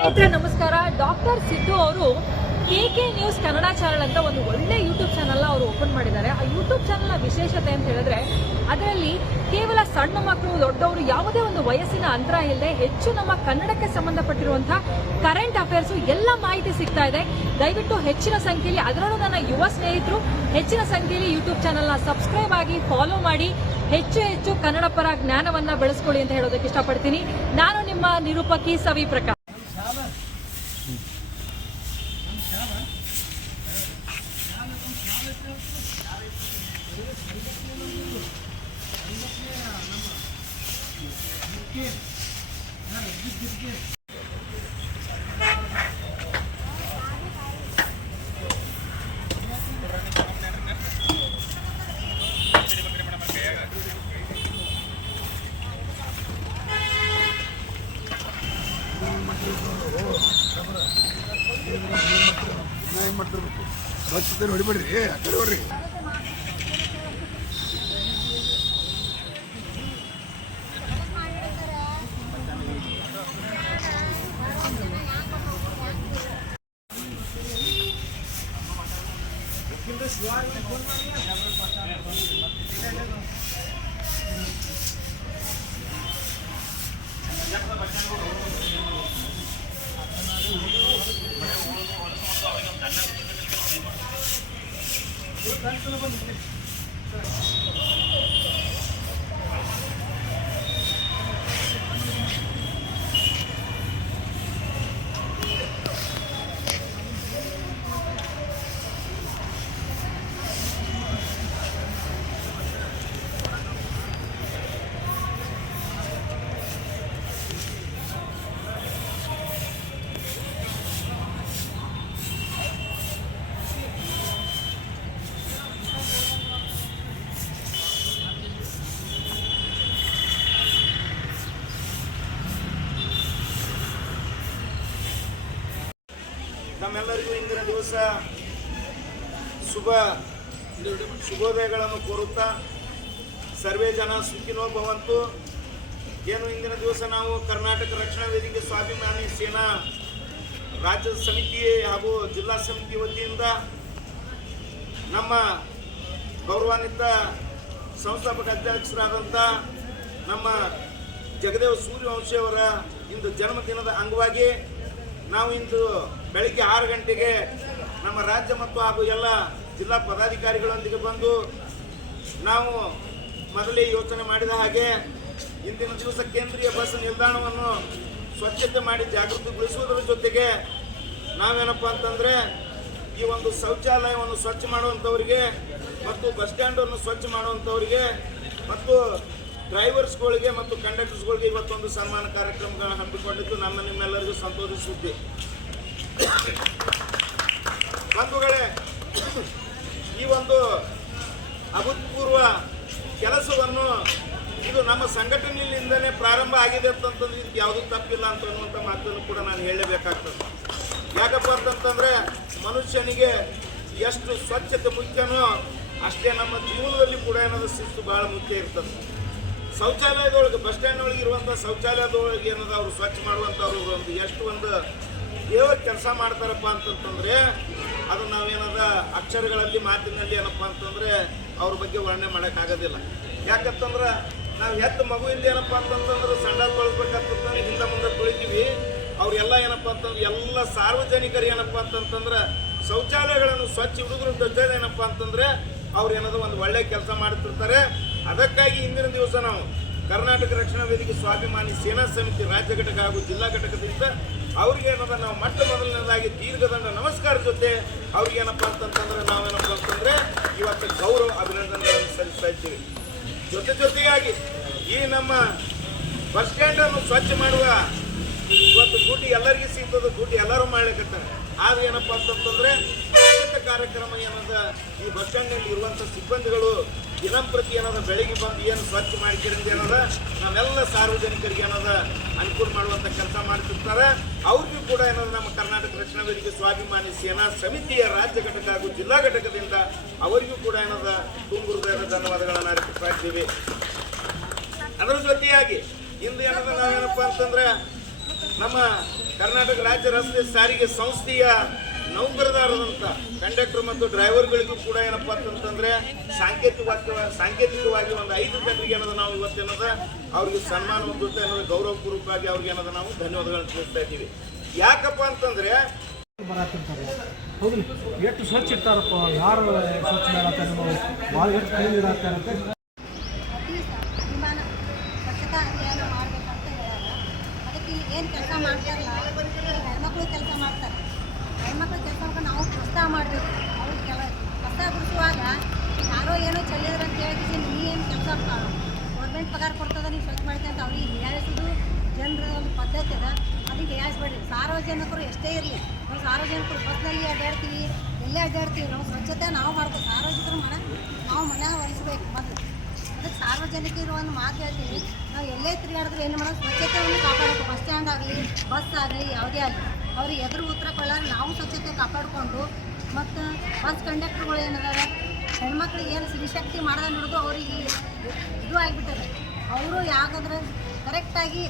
ಸ್ನೇಹಿತರೆ ನಮಸ್ಕಾರ. ಡಾಕ್ಟರ್ ಸಿದ್ದು ಅವರು KK ನ್ಯೂಸ್ ಕನ್ನಡ ಚಾನಲ್ ಅಂತ ಒಂದು ಒಳ್ಳೆ ಯೂಟ್ಯೂಬ್ ಚಾನಲ್ ಅವರು ಓಪನ್ ಮಾಡಿದ್ದಾರೆ. ಆ ಯೂಟ್ಯೂಬ್ ಚಾನಲ್ನ ವಿಶೇಷತೆ ಅಂತ ಹೇಳಿದ್ರೆ ಅದರಲ್ಲಿ ಕೇವಲ ಸಣ್ಣ ಮಕ್ಕಳು ದೊಡ್ಡವರು ಯಾವುದೇ ಒಂದು ವಯಸ್ಸಿನ ಅಂತರ ಇಲ್ಲದೆ ಹೆಚ್ಚು ನಮ್ಮ ಕನ್ನಡಕ್ಕೆ ಸಂಬಂಧಪಟ್ಟಿರುವಂತಹ ಕರೆಂಟ್ ಅಫೇರ್ಸ್ ಎಲ್ಲ ಮಾಹಿತಿ ಸಿಗ್ತಾ ಇದೆ. ದಯವಿಟ್ಟು ಹೆಚ್ಚಿನ ಸಂಖ್ಯೆಯಲ್ಲಿ, ಅದರಲ್ಲೂ ನನ್ನ ಯುವ ಸ್ನೇಹಿತರು ಹೆಚ್ಚಿನ ಸಂಖ್ಯೆಯಲ್ಲಿ ಯೂಟ್ಯೂಬ್ ಚಾನಲ್ನ ಸಬ್ಸ್ಕ್ರೈಬ್ ಆಗಿ ಫಾಲೋ ಮಾಡಿ ಹೆಚ್ಚು ಕನ್ನಡ ಪರ ಜ್ಞಾನವನ್ನ ಬೆಳೆಸ್ಕೊಳ್ಳಿ ಅಂತ ಹೇಳೋದಕ್ಕೆ ಇಷ್ಟಪಡ್ತೀನಿ. ನಾನು ನಿಮ್ಮ ನಿರೂಪಕಿ ಸವಿ ಪ್ರಕಾಶ್. ಹೊಡಿಬೇಡ್ರಿ, ಆ ಕಡೆ ಹೊಡ್ರಿ. ನಮ್ಮೆಲ್ಲರಿಗೂ ಇಂದಿನ ದಿವಸ ಶುಭೋದಯಗಳನ್ನು ಕೋರುತ್ತಾ ಸರ್ವೇ ಜನ ಸುಖಿನೋ ಭವಂತು. ಏನು ಇಂದಿನ ದಿವಸ ನಾವು ಕರ್ನಾಟಕ ರಕ್ಷಣಾ ವೇದಿಕೆ ಸ್ವಾಭಿಮಾನಿ ಸೇನಾ ರಾಜ್ಯ ಸಮಿತಿ ಹಾಗೂ ಜಿಲ್ಲಾ ಸಮಿತಿ ವತಿಯಿಂದ ನಮ್ಮ ಗೌರವಾನ್ವಿತ ಸಂಸ್ಥಾಪಕ ಅಧ್ಯಕ್ಷರಾದಂಥ ನಮ್ಮ ಜಗದೇವ ಸೂರ್ಯವಂಶಿಯವರ ಇಂದು ಜನ್ಮದಿನದ ಅಂಗವಾಗಿ ನಾವು ಇಂದು ಬೆಳಗ್ಗೆ 6 ಗಂಟೆಗೆ ನಮ್ಮ ರಾಜ್ಯ ಮತ್ತು ಹಾಗೂ ಎಲ್ಲ ಜಿಲ್ಲಾ ಪದಾಧಿಕಾರಿಗಳೊಂದಿಗೆ ಬಂದು ನಾವು ಮೊದಲೇ ಯೋಚನೆ ಮಾಡಿದ ಹಾಗೆ ಇಂದಿನ ದಿವಸ ಕೇಂದ್ರೀಯ ಬಸ್ ನಿಲ್ದಾಣವನ್ನು ಸ್ವಚ್ಛತೆ ಮಾಡಿ ಜಾಗೃತಿಗೊಳಿಸುವುದರ ಜೊತೆಗೆ ನಾವೇನಪ್ಪ ಅಂತಂದರೆ ಈ ಒಂದು ಶೌಚಾಲಯವನ್ನು ಸ್ವಚ್ಛ ಮಾಡುವಂಥವರಿಗೆ ಮತ್ತು ಬಸ್ ಸ್ಟ್ಯಾಂಡನ್ನು ಸ್ವಚ್ಛ ಮಾಡುವಂಥವರಿಗೆ ಮತ್ತು ಡ್ರೈವರ್ಸ್ಗಳಿಗೆ ಮತ್ತು ಕಂಡಕ್ಟರ್ಸ್ಗಳಿಗೆ ಇವತ್ತೊಂದು ಸನ್ಮಾನ ಕಾರ್ಯಕ್ರಮಗಳನ್ನು ಹಮ್ಮಿಕೊಂಡಿದ್ದು ನಿಮ್ಮೆಲ್ಲರಿಗೂ ಸಂತೋಷಿಸುತ್ತೆ. ಬಂಧುಗಳೇ, ಈ ಒಂದು ಅಭೂತಪೂರ್ವ ಕೆಲಸವನ್ನು ಇದು ನಮ್ಮ ಸಂಘಟನೆಯಿಂದಲೇ ಪ್ರಾರಂಭ ಆಗಿದೆ ಅಂತಂತಂದ್ರೆ ಇದಕ್ಕೆ ಯಾವುದೂ ತಪ್ಪಿಲ್ಲ ಅಂತ ಅನ್ನುವಂಥ ಮಾತನ್ನು ಕೂಡ ನಾನು ಹೇಳಲೇಬೇಕಾಗ್ತದೆ. ಯಾಕಪ್ಪ ಅಂತಂತಂದರೆ ಮನುಷ್ಯನಿಗೆ ಎಷ್ಟು ಸ್ವಚ್ಛತೆ ಮುಖ್ಯನೋ ಅಷ್ಟೇ ನಮ್ಮ ಜೀವನದಲ್ಲಿ ಕೂಡ ಏನಾದರೂ ಶಿಸ್ತು ಭಾಳ ಮುಖ್ಯ ಇರ್ತದೆ. ಶೌಚಾಲಯದೊಳಗೆ ಬಸ್ ಸ್ಟ್ಯಾಂಡ್ ಒಳಗೆ ಇರುವಂಥ ಶೌಚಾಲಯದೊಳಗೆ ಏನದ ಅವರು ಸ್ವಚ್ಛ ಮಾಡುವಂಥವ್ರು ಒಂದು ಎಷ್ಟು ಒಂದು ದೇವರ ಕೆಲಸ ಮಾಡ್ತಾರಪ್ಪ ಅಂತಂತಂದರೆ ಅದು ನಾವೇನದ ಅಕ್ಷರಗಳಲ್ಲಿ ಮಾತಿನಲ್ಲಿ ಏನಪ್ಪ ಅಂತಂದರೆ ಅವ್ರ ಬಗ್ಗೆ ವರ್ಣನೆ ಮಾಡೋಕ್ಕಾಗೋದಿಲ್ಲ. ಯಾಕಂತಂದ್ರೆ ನಾವು ಹೆತ್ತ ಮಗುವಿಂದ ಏನಪ್ಪ ಅಂತಂತಂದ್ರೆ ಸಣ್ಣ ತೊಳಿಸ್ಬೇಕಂತಂದ್ರೆ ಹಿಂದೆ ಮುಂದೆ ತೊಳಿತೀವಿ. ಅವರೆಲ್ಲ ಏನಪ್ಪ ಅಂತಂದ್ರೆ ಎಲ್ಲ ಸಾರ್ವಜನಿಕರು ಏನಪ್ಪ ಅಂತಂತಂದ್ರೆ ಶೌಚಾಲಯಗಳನ್ನು ಸ್ವಚ್ಛ ಹುಡುಗರು ಜೊತೆ ಏನಪ್ಪ ಅಂತಂದರೆ ಅವ್ರು ಏನದ ಒಂದು ಒಳ್ಳೆಯ ಕೆಲಸ ಮಾಡ್ತಿರ್ತಾರೆ. ಅದಕ್ಕಾಗಿ ಇಂದಿನ ದಿವಸ ನಾವು ಕರ್ನಾಟಕ ರಕ್ಷಣಾ ವೇದಿಕೆ ಸ್ವಾಭಿಮಾನಿ ಸೇನಾ ಸಮಿತಿ ರಾಜ್ಯ ಘಟಕ ಹಾಗೂ ಜಿಲ್ಲಾ ಘಟಕದಿಂದ ಅವ್ರಿಗೆ ಏನದ ನಾವು ಮೊದಲನೇದಾಗಿ ದೀರ್ಘದಂಡ ನಮಸ್ಕಾರ ಜೊತೆ ಅವ್ರಿಗೇನಪ್ಪ ಅಂತಂತಂದ್ರೆ ನಾವೇನಪ್ಪ ಅಂತಂದರೆ ಇವತ್ತು ಗೌರವ ಅಭಿನಂದನೆಗಳನ್ನು ಸಲ್ಲಿಸ್ತಾ ಇದ್ದೀವಿ. ಜೊತೆಯಾಗಿ ಈ ನಮ್ಮ ಬಸ್ ಸ್ಟ್ಯಾಂಡನ್ನು ಸ್ವಚ್ಛ ಮಾಡುವ ಇವತ್ತು ಡ್ಯೂಟಿ ಎಲ್ಲರಿಗೂ ಸಿಗ್ತದೆ, ಡ್ಯೂಟಿ ಎಲ್ಲರೂ ಮಾಡ್ಲಿಕ್ಕತ್ತಾರೆ. ಆದ್ರೆ ಏನಪ್ಪ ಅಂತಂತಂದರೆ ಕಾರ್ಯಕ್ರಮ ಏನದ ಈ ಬಸ್ ಸ್ಟ್ಯಾಂಡ್ನಲ್ಲಿ ಇರುವಂಥ ಸಿಬ್ಬಂದಿಗಳು ದಿನಂಪ್ರತಿ ಏನದ ಬೆಳಿಗ್ಗೆ ಬಂದು ಏನು ಸ್ವಚ್ಛ ಮಾಡಿಕೊಂಡು ಏನದ ನಾವೆಲ್ಲ ಸಾರ್ವಜನಿಕರಿಗೆ ಏನದ ಅನುಕೂಲ ಮಾಡುವಂಥ ಕೆಲಸ ಮಾಡ್ತಿರ್ತಾರೆ. ಅವ್ರಿಗೂ ಕೂಡ ಏನದ ನಮ್ಮ ಕರ್ನಾಟಕ ರಕ್ಷಣಾ ವೇದಿಕೆ ಸ್ವಾಭಿಮಾನಿ ಸೇನಾ ಸಮಿತಿಯ ರಾಜ್ಯ ಘಟಕ ಹಾಗೂ ಜಿಲ್ಲಾ ಘಟಕದಿಂದ ಅವರಿಗೂ ಕೂಡ ಏನದ ತುಂಬ ಹೃದಯದ ಧನ್ಯವಾದಗಳನ್ನು ಅರ್ಪಿಸ್ತಾ ಇದ್ದೀವಿ. ಅದರ ಜೊತೆಯಾಗಿ ಇಂದು ಏನದ ನಾವೇನಪ್ಪ ಅಂತಂದರೆ ನಮ್ಮ ಕರ್ನಾಟಕ ರಾಜ್ಯ ರಸ್ತೆ ಸಾರಿಗೆ ಸಂಸ್ಥೆಯ ನೌಕರದಾರರಂಥ ಕಂಡಕ್ಟರ್ ಮತ್ತು ಡ್ರೈವರ್ಗಳಿಗೂ ಕೂಡ ಏನಪ್ಪ ಅಂತಂತಂದ್ರೆ ಸಾಂಕೇತಿಕವಾಗಿ ಒಂದು 5 ಜನರಿಗೆ ಏನದ ನಾವು ಇವತ್ತೇನದ ಅವ್ರಿಗೆ ಸನ್ಮಾನ ಜೊತೆ ಏನದ ಗೌರವಪೂರ್ವಕವಾಗಿ ಅವ್ರಿಗೆ ಏನದ ನಾವು ಧನ್ಯವಾದಗಳನ್ನು ತಿಳಿಸ್ತಾ ಇದ್ದೀವಿ. ಯಾಕಪ್ಪ ಅಂತಂದ್ರೆ ಬರತ್ತಿರ್ತಾರೆ ಹೌದು ಎಷ್ಟು ಸ್ವಚ್ಛ ಇರ್ತಾರಪ್ಪ, ಯಾರು ಸ್ವಚ್ಛ ಮಾಡತ್ತಾರೆ, ಭಾಳ ಎಷ್ಟು ಕ್ಲೀನ್ ಇರತ್ತಾರೆ ಅಂತ ಅಭಿಮಾನ ಸ್ವಚ್ಛತಾ ಅಭಿಯಾನ ಮಾಡಬೇಕಂತ ಹೇಳ್ಯಾರ. ಅದಕ್ಕೆ ಏನು ಕೆಲಸ ಮಾಡ್ತಾರಲ್ಲ, ಹೆಣ್ಮಕ್ಳು ಕೆಲಸ ಮಾಡ್ತಾರೆ. ಹೆಣ್ಮಕ್ಳು ಕೆಲಸ ನಾವು ಪ್ರೋತ್ಸಾಹ ಮಾಡಬೇಕು. ಅವ್ರು ಕಸ ಬಿಡಿಸುವಾಗ ಯಾರೋ ಏನೋ ಚೆಲ್ಲಿದ್ರೆ ಅಂತ ಹೇಳಿದ್ರೆ ನೀ ಏನು ಕೆಲಸ ಗೌರ್ಮೆಂಟ್ ಪಗಾರ ಕೊಡ್ತದ ನೀವು ಸ್ವಚ್ಛ ಮಾಡ್ತೀವಿ ಅಂತ ಅವ್ರಿಗೆ ಹೀಯಾಳಿಸೋದು ಜನರ ಒಂದು ಪದ್ಧತಿ ಅದ. ಅದಕ್ಕೆ ಹೀಯಾಳಿಸ್ಬೇಡ್ರಿ. ಸಾರ್ವಜನಿಕರು ಎಷ್ಟೇ ಇರಲಿ, ನಾವು ಸಾರ್ವಜನಿಕರು ಬಸ್ನಲ್ಲಿ ಅಡ್ಡಾಡ್ತೀವಿ, ಎಲ್ಲೇ ಅಡ್ಡಾಡ್ತೀವಿ, ನಾವು ಸ್ವಚ್ಛತೆ ನಾವು ಮಾಡ್ಬೇಕು. ಸಾರ್ವಜನಿಕರು ನಾವು ಮನ್ಯಾಗ ವಹಿಸ್ಬೇಕು ಮೊದಲು. ಅದಕ್ಕೆ ಸಾರ್ವಜನಿಕರು ಒಂದು ಮಾತು ಹೇಳ್ತೀವಿ, ನಾವು ಎಲ್ಲೇ ತಿರುಗಾಡಿದ್ರು ಏನು ಮಾಡೋದು, ಸ್ವಚ್ಛತೆಯನ್ನು ಕಾಪಾಡಬೇಕು. ಬಸ್ ಸ್ಟ್ಯಾಂಡ್ ಆಗಲಿ, ಬಸ್ ಆಗಲಿ, ಯಾವುದೇ ಆಗಲಿ ಅವ್ರಿಗೆ ಎದುರು ಉತ್ತರ ಕೊಡಲಾಗ ನಾವು ಸ್ವಚ್ಛತೆ ಕಾಪಾಡಿಕೊಂಡು, ಮತ್ತು ಬಸ್ ಕಂಡಕ್ಟರ್ಗಳು ಏನಿದ್ದಾರೆ ಹೆಣ್ಮಕ್ಳಿಗೆ ಏನು ಸ್ತ್ರೀಶಕ್ತಿ ಮಾಡೋದ ನೋಡೋದು ಅವ್ರಿಗೆ ಇದು ಆಗಿಬಿಟ್ಟದೆ. ಅವರು ಯಾಕಂದ್ರೆ ಕರೆಕ್ಟಾಗಿ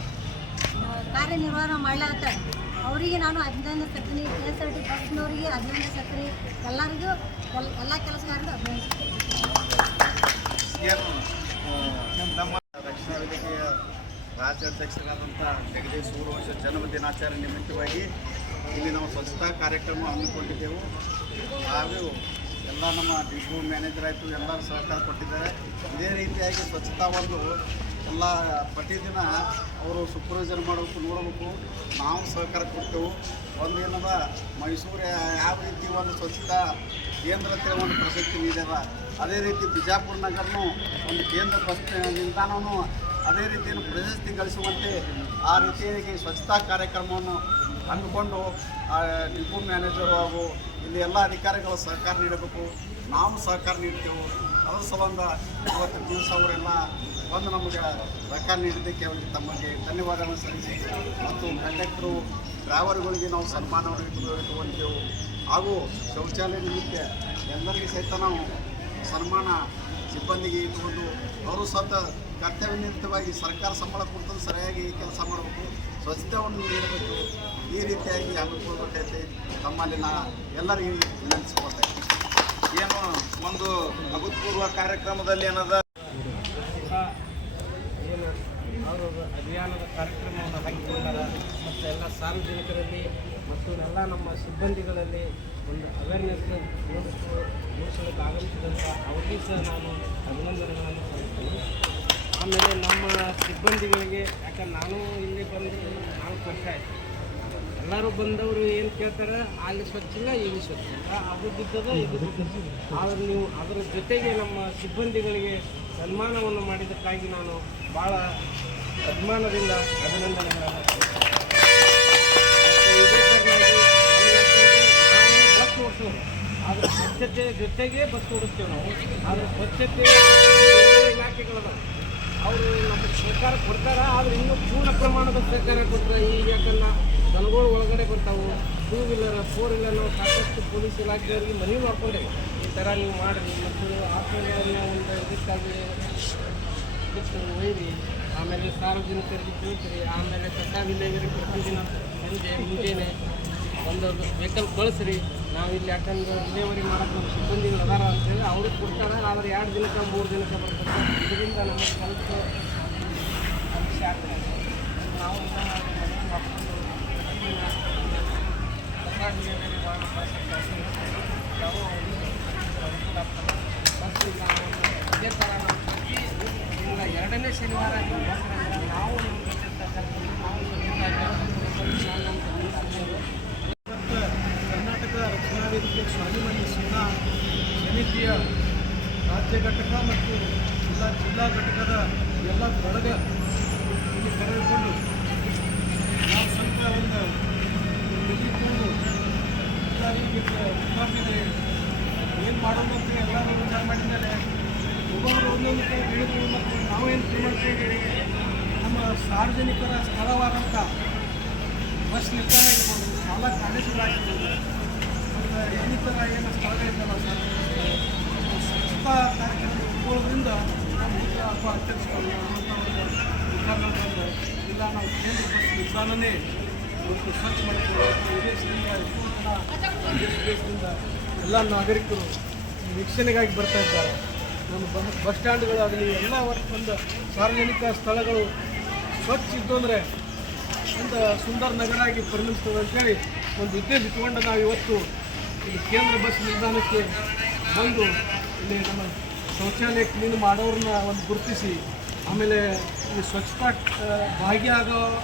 ಕಾರ್ಯನಿರ್ವಹಣೆ ಮಾಡ್ಲಾಗ್ತಾರೆ. ಅವರಿಗೆ ನಾನು ಅಭಿನಂದನೆ ಸತ್ತೀನಿ. KSRT ಬಸ್ನವರಿಗೆ ಅಭಿನಂದನೆ ಸತ್ತೀನಿ. ಎಲ್ಲರಿಗೂ ಎಲ್ಲ ಕೆಲಸಗಾರರಿಗೂ ಅಭಿನಂದಿಸ್ತೀನಿ. ನಮ್ಮ ದಕ್ಷಿಣ ವೇದಿಕೆಯ ರಾಜ್ಯಾಧ್ಯಕ್ಷರಾದಂಥ ಜಗದೀಶ್ ಸೂರ್ಯವಂಶ ಜನ್ಮ ದಿನಾಚರಣೆ ನಿಮಿತ್ತವಾಗಿ ಇಲ್ಲಿ ನಾವು ಸ್ವಚ್ಛತಾ ಕಾರ್ಯಕ್ರಮ ಹಮ್ಮಿಕೊಂಡಿದ್ದೆವು. ಹಾಗೂ ಎಲ್ಲ ನಮ್ಮ ಡಿಪೋ ಮ್ಯಾನೇಜರ್ ಆಯಿತು ಎಲ್ಲರೂ ಸಹಕಾರ ಕೊಟ್ಟಿದ್ದಾರೆ. ಇದೇ ರೀತಿಯಾಗಿ ಸ್ವಚ್ಛತಾ ಒಂದು ಎಲ್ಲ ಪ್ರತಿದಿನ ಅವರು ಸೂಪರ್ವೈಸರ್ ಮಾಡಬೇಕು, ನೋಡಬೇಕು, ನಾವು ಸಹಕಾರ ಕೊಡ್ತೇವೆ. ಒಂದು ಏನದ ಮೈಸೂರು ಯಾವ ರೀತಿ ಒಂದು ಸ್ವಚ್ಛತಾ ಕೇಂದ್ರ ಒಂದು ಪ್ರಶಸ್ತಿ ನೀಡ್ಯದ, ಅದೇ ರೀತಿ ಬಿಜಾಪುರ ನಗರನೂ ಒಂದು ಕೇಂದ್ರ ಬಸ್ ನಿಲ್ದಾಣವೂ ಅದೇ ರೀತಿಯನ್ನು ಪ್ರಶಸ್ತಿ ಗಳಿಸುವಂತೆ ಆ ರೀತಿಯಾಗಿ ಸ್ವಚ್ಛತಾ ಕಾರ್ಯಕ್ರಮವನ್ನು ಹಮ್ಮಿಕೊಂಡು ಡಿಪೋ ಮ್ಯಾನೇಜರು ಹಾಗೂ ಇಲ್ಲಿ ಎಲ್ಲ ಅಧಿಕಾರಿಗಳು ಸಹಕಾರ ನೀಡಬೇಕು. ನಾವು ಸಹಕಾರ ನೀಡ್ತೇವೆ. ಅದರ ಸಂಬಂಧ ಇವತ್ತು ದಿವಸ ಅವರೆಲ್ಲ ಒಂದು ನಮಗೆ ಸಹಕಾರ ನೀಡಿದ್ದಕ್ಕೆ ಅವರಿಗೆ ತಮಗೆ ಧನ್ಯವಾದಗಳನ್ನು ಸಲ್ಲಿಸಿ, ಮತ್ತು ಕಂಡಕ್ಟರು ಡ್ರೈವರ್ಗಳಿಗೆ ನಾವು ಸನ್ಮಾನವನ್ನು ಇಟ್ಟುಕೊಂಡೆವು. ಹಾಗೂ ಶೌಚಾಲಯ ನಿಮಿತ್ತ ಎಲ್ಲರಿಗೂ ಸಹಿತ ನಾವು ಸನ್ಮಾನ ಸಿಬ್ಬಂದಿಗೆ ಇಟ್ಟುಕೊಂಡು ಅವರು ಸ್ವತಃ ಕರ್ತವ್ಯ ನಿಮಿತ್ತವಾಗಿ ಸರ್ಕಾರ ಸಂಬಳ ಕೊಡ್ತದೆ ಸರಿಯಾಗಿ ಕೆಲಸ ಮಾಡಬೇಕು, ಸ್ವಚ್ಛತೆಯನ್ನು ನೀಡಬೇಕು. ಈ ರೀತಿಯಾಗಿ ಹಮ್ಮಿಕೊಳ್ಬೇಕೈತೆ ತಮ್ಮಲ್ಲಿ ಎಲ್ಲರಿಗೂ ವಿನಂತಿಸ್ಕೊಳ್ತಾ ಇದ್ದೀನಿ. ಏನು ಒಂದು ಅಭೂತಪೂರ್ವ ಕಾರ್ಯಕ್ರಮದಲ್ಲಿ ಏನದ ಏನು ಅವರು ಅಭಿಯಾನದ ಕಾರ್ಯಕ್ರಮವನ್ನು ಹಾಕಿಕೊಂಡಾರ, ಮತ್ತು ಎಲ್ಲ ಸಾರ್ವಜನಿಕರಲ್ಲಿ ಮತ್ತು ಎಲ್ಲ ನಮ್ಮ ಸಿಬ್ಬಂದಿಗಳಲ್ಲಿ ಒಂದು ಅವೇರ್ನೆಸ್ ಮೂಡಿಸಲಿಕ್ಕೆ ಆಗಮಿಸಿದಂಥ ಅವ್ರಿಗೆ ಸಹ ನಾನು ಅಭಿನಂದನೆಗಳನ್ನು ಸಲ್ಲಿಸ್ತೀನಿ. ಆಮೇಲೆ ನಮ್ಮ ಸಿಬ್ಬಂದಿಗಳಿಗೆ, ಯಾಕಂದ್ರೆ ನಾನು ಇಲ್ಲಿ ಬಂದು 4 ವರ್ಷ ಆಯಿತು, ಎಲ್ಲರೂ ಬಂದವರು ಏನು ಕೇಳ್ತಾರೆ, ಅಲ್ಲಿ ಸ್ವಚ್ಛ ಇಲ್ಲ, ಇಲ್ಲಿ ಸ್ವಚ್ಛ ಇಲ್ಲ, ಅದು ಬಿದ್ದದ, ಇದು ಬಿದ್ದದ. ಆದರೆ ನೀವು ಅದರ ಜೊತೆಗೆ ನಮ್ಮ ಸಿಬ್ಬಂದಿಗಳಿಗೆ ಸನ್ಮಾನವನ್ನು ಮಾಡಿದ್ದಕ್ಕಾಗಿ ನಾನು ಭಾಳ ಅಭಿಮಾನದಿಂದ ಅಭಿನಂದನೆಗಳನ್ನು ಸಲ್ಲಿಸ್ತೇನೆ. ಇದೇ ಕಾರಣವಾಗಿ ನಾವು ಬಸ್ ಓಡಿಸೋರು, ಆದರೆ ಸ್ವಚ್ಛತೆ ಜೊತೆಗೆ ಬಸ್ ಓಡಿಸ್ತೇವೆ ನಾವು. ಆದರೆ ಸ್ವಚ್ಛತೆ ಇಲಾಖೆಗಳದ ಅವರು ನಮಗೆ ಸಹಕಾರ ಕೊಡ್ತಾರೆ, ಆದರೆ ಇನ್ನೂ ಪೂರ್ಣ ಪ್ರಮಾಣದ ಸಹಕಾರ ಕೊಟ್ಟರೆ ಈಗ ಯಾಕಂದ್ರೆ ದನಗಳು ಒಳಗಡೆ ಬರ್ತಾವೆ, 2 ವೀಲರ್ 4 ವೀಲರ್ ನಾವು ಸಾಕಷ್ಟು ಪೊಲೀಸ್ ಇಲಾಖೆಯವರಿಗೆ ಮನವಿ ಮಾಡ್ಕೊಂಡೇವೆ, ಈ ಥರ ನೀವು ಮಾಡಿರಿ ಮತ್ತು ಆಟೋಗಳನ್ನ ಒಂದು ಇದಕ್ಕಾಗಿ ಬಿಟ್ಟು ಒಯ್ಯಿರಿ, ಆಮೇಲೆ ಸಾರ್ವಜನಿಕರಿಗೆ ತಿಳಿಸಿರಿ, ಆಮೇಲೆ ಕಸ ವಿಲೇವಾರಿ ಪ್ರತಿದಿನ ಸಂಜೆ ಮುಂಜಾನೆ ಒಂದು ವೆಹಿಕಲ್ ಕಳಿಸ್ರಿ. ನಾವು ಇಲ್ಲಿ ಯಾಕಂದ್ರೆ ವಿಲೇವಾರಿ ಮಾಡೋಕ್ಕೆ ನಮ್ಮ ಸಿಬ್ಬಂದಿಗಳು ಅದಾರ ಅಂತೇಳಿ ಅವ್ರಿಗೆ ಕೊಡ್ತಾರೆ, ಆದರೆ 2 ದಿನಕ್ಕೆ 3 ದಿನಕ್ಕೆ ಬರ್ತಾರೆ. ಇದರಿಂದ ನಮಗೆ ಸ್ವಲ್ಪ ಸಮಸ್ಯೆ ಆಗ್ತದೆ. ನಾವು ಮನೆ ಮಾಡ್ಕೊಂಡು ಪ್ರತಿದಿನ ಕಸ ವಿಲೇವಾರಿ ಮಾಡೋ ನಾವು ಅನುಕೂಲ ಆಗ್ತದೆ. ಬಸ್ ಇಲ್ಲ, ಇದೇ ಥರ ನಾವು ಈಗ 2ನೇ ಶನಿವಾರ ನಾವು ನಮ್ಮ ಜೊತೆ ಕರ್ಕೊಂಡು ನಾವು ಕರ್ನಾಟಕ ರಕ್ಷಣಾ ವೇದಿಕೆ ಸ್ವಾಭಿಮಾನಿ ಸೇನಾ ಸಮಿತಿಯ ರಾಜ್ಯ ಘಟಕ ಮತ್ತು ಜಿಲ್ಲಾ ಘಟಕದ ಎಲ್ಲ ಬಳಗ ಇಲ್ಲಿ ಕರೆದುಕೊಂಡು ನಾವು ಸ್ವಲ್ಪ ಒಂದು ತೆಗೆದುಕೊಂಡು ಉದ್ಘಾಟನೆ ಏನು ಮಾಡೋದು ಅಂತ ಎಲ್ಲರೂ ವಿಚಾರ ಮಾಡಿದ್ಮೇಲೆ ಒಬ್ಬೊಬ್ಬರು ಒಂದೊಂದು ಕೈ ಹೇಳಿದ್ರು. ಮತ್ತು ನಾವೇನು ತಿಳ್ಕೊಳ್ತೀವಿ, ನಮ್ಮ ಸಾರ್ವಜನಿಕರ ಸ್ಥಳವಾದಂಥ ಬಸ್ ನಿಲ್ದಾಣ ಇರ್ಬೋದು, ಶಾಲಾ ಕಾಲೇಜುಗಳಾಗಿರ್ಬೋದು, ಮತ್ತು ಇನ್ನಿತರ ಏನು ಸ್ಥಳಗಳಿದ್ದಾವೆ ಸ್ವಚ್ಛತಾ ಕಾರ್ಯಕ್ರಮ ಇಟ್ಕೊಳ್ಳೋದ್ರಿಂದ ನಮ್ಮ ಅಥವಾ ಅಧ್ಯಕ್ಷರು ವಿಚಾರ ಬಂದು ಇಲ್ಲ ನಾವು ಕೇಂದ್ರ ಬಸ್ ನಿಲ್ದಾಣನೇ ಮತ್ತು ಸ್ವಚ್ಛ ಮಾಡಿಕೊಳ್ಳುವ ವಿದೇಶದಿಂದ ಎಲ್ಲ ನಾಗರಿಕರು ವೀಕ್ಷಣೆಗಾಗಿ ಬರ್ತಾ ಇದ್ದಾರೆ. ನಮ್ಮ ಬಸ್ ಸ್ಟ್ಯಾಂಡ್ಗಳಾಗಲಿ ಎಲ್ಲ ಒಂದು ಸಾರ್ವಜನಿಕ ಸ್ಥಳಗಳು ಸ್ವಚ್ಛ ಇದ್ದು ಅಂದರೆ ಒಂದು ಸುಂದರ ನಗರ ಆಗಿ ಪರಿಣಮಿಸ್ತದೆ ಅಂತೇಳಿ ಒಂದು ಉದ್ದೇಶ ಇಟ್ಟುಕೊಂಡು ನಾವು ಇವತ್ತು ಇಲ್ಲಿ ಕೇಂದ್ರ ಬಸ್ ನಿಲ್ದಾಣಕ್ಕೆ ಬಂದು ಇಲ್ಲಿ ನಮ್ಮ ಶೌಚಾಲಯ ಕ್ಲೀನ್ ಮಾಡೋರನ್ನ ಒಂದು ಗುರುತಿಸಿ, ಆಮೇಲೆ ಈ ಸ್ವಚ್ಛತಾ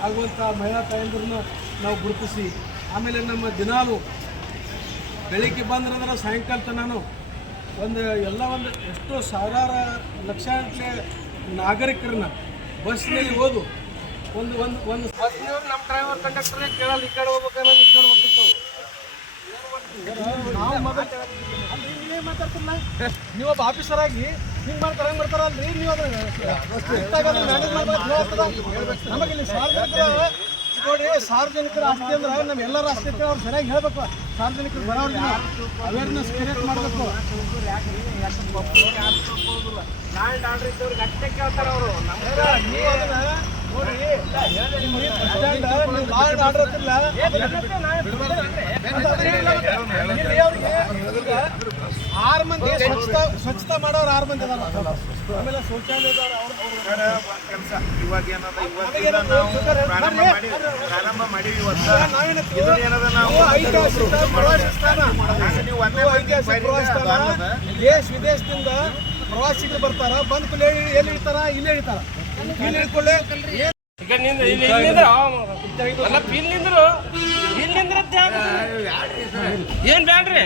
ಆಗುವಂಥ ಮಹಿಳಾ ತಾಯಂದಿರನ್ನ ನಾವು ಗುರುತಿಸಿ, ಆಮೇಲೆ ನಮ್ಮ ದಿನಾಲು ಬೆಳಿಗ್ಗೆ ಬಂದ್ರಂದ್ರೆ ಸಾಯಂಕಾಲ ತನಕ ಒಂದು ಎಷ್ಟೋ ಸಾವಿರಾರು ಲಕ್ಷಾಂತರ ನಾಗರಿಕರನ್ನ ಬಸ್ನಲ್ಲಿ ಓದು ಒಂದು ಬಸ್ನವ್ರು ನಮ್ಮ ಡ್ರೈವರ್ ಕಂಡಕ್ಟರೇ ಕೇಳಲ್ಲ, ಈ ಕಡೆ ಹೋಗ್ಬೇಕನ್ನ ಈ ಕಡೆ ಹೋಗ್ತಿತ್ತು. ನಾವು ನೀವೇ ಮಾತಾಡ್ತಿಲ್ಲ, ನೀವೊಬ್ಬ ಆಫೀಸರ್ ಆಗಿ ಹಿಂಗೆ ಮಾಡ್ತಾರಲ್ರಿ ನೀವು ನಮಗೆ ಇಲ್ಲಿ ಸಾರ್ವಜನಿಕರ ಆಸ್ತಿ ಅಂದ್ರೆ ನಮ್ಮ ಎಲ್ಲರ ಆಸ್ತಿ ಅಂತ ಅವ್ರು ಸರಿಯಾಗಿ ಹೇಳ್ಬೇಕು. ಸಾರ್ವಜನಿಕರು ಬರೋರಿಗೆ ಅವೇರ್ನೆಸ್ ಕ್ರಿಯೇಟ್ ಮಾಡಬೇಕು. ಲ್ಯಾಂಡ್ ಆರ್ಡರ್ ಇದ್ದವ್ರಿಗೆ ಅಷ್ಟೇ ಕೇಳ್ತಾರೆ ಅವರು. ನೀವು ಅದನ್ನ ನೋಡಿ, ಲ್ಯಾಂಡ್ ಆರ್ಡರ್ ಹತ್ತಿರಲ್ಲ ಆರು ಮಂದಿ ಸ್ವಚ್ಛತಾ ಮಾಡೋರು 6 ಮಂದಿ ಅದಾರ. ಆಮೇಲೆ ಶೌಚಾಲಯದವ್ರು ಕೆಲಸ ಇವಾಗ ಏನದ ಪ್ರಾರಂಭ ಮಾಡೀವಿ ಇವತ್ತು. ದೇಶ ವಿದೇಶದಿಂದ ಪ್ರವಾಸಿಗರು ಬರ್ತಾರ, ಬಂದ್ ಕೂಡಲೇ ಎಲ್ಲಿ ಇಳ್ತಾರ, ಇಲ್ಲೇ ಇಳ್ತಾರ. ಇಲ್ಲಿ ಇಳ್ಕೊಳ್ಳೆ ಏನ್ ಬ್ಯಾಡ್ರಿ